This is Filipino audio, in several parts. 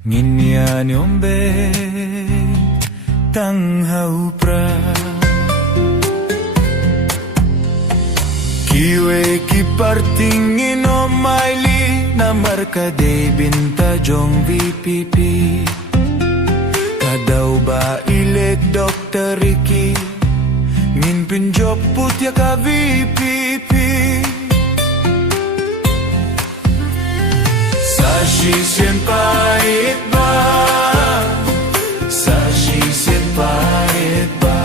Nginyan yombe tanghau pra Kiwe kipartingin o maili na markade binta jong VPP Kadaw ba ilet Dr. Ricky Ngin pinjop putya ka VPP Sashi senpai ba Sashi senpai ba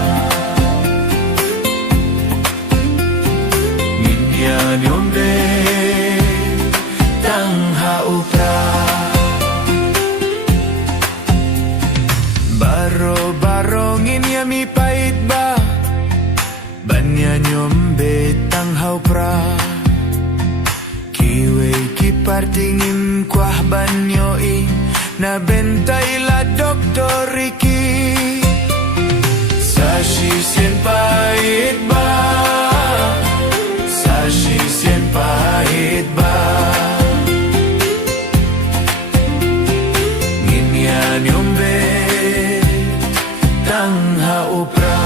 Nginyan yombe tanghau pra Baro-baro nginya mi pait ba Banyan yombe tanghau pra Kiwe kipartingin kwah banyoi na bentay la Dr. Ricky Sashi senpai ba Sashi senpai ba Nginyan yombe tanghau pra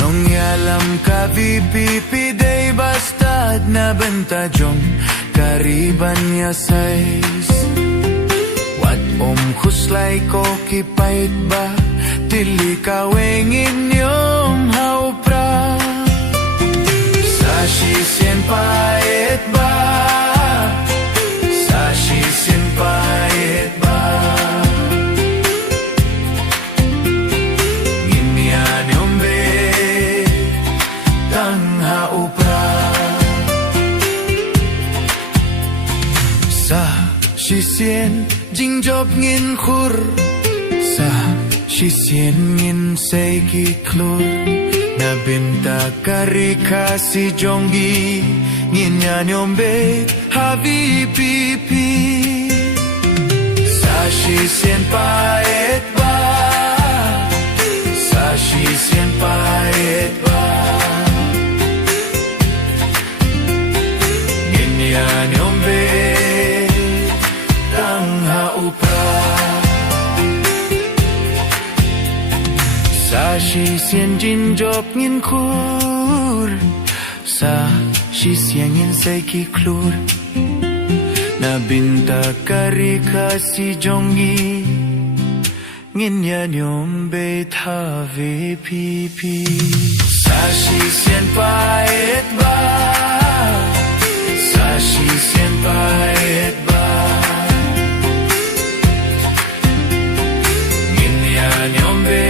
Nong yalam ka VPP day bastad na bentajong kariban ya size Wat huslay ko kipait ba Tili kawengin yung haupra Sashi senpai ba Sashi senpai ba Nginyan yombe tanghau pra Sa shisien jingjop ngin khur Sa shisien ngin seiki klur Na binta karika si jongi Nginyan yombe habi pipi Sa shisien paet ba Sa shisien paet ba Nginyan yombe tanghau pra Sa shisien jinjop ngin kur Sa shisien ngin seiki klur Na binta karika si jongi Nginyan yombe thave pipi Sa shisien paet ba Sa shisien paet ba Nginyan yombe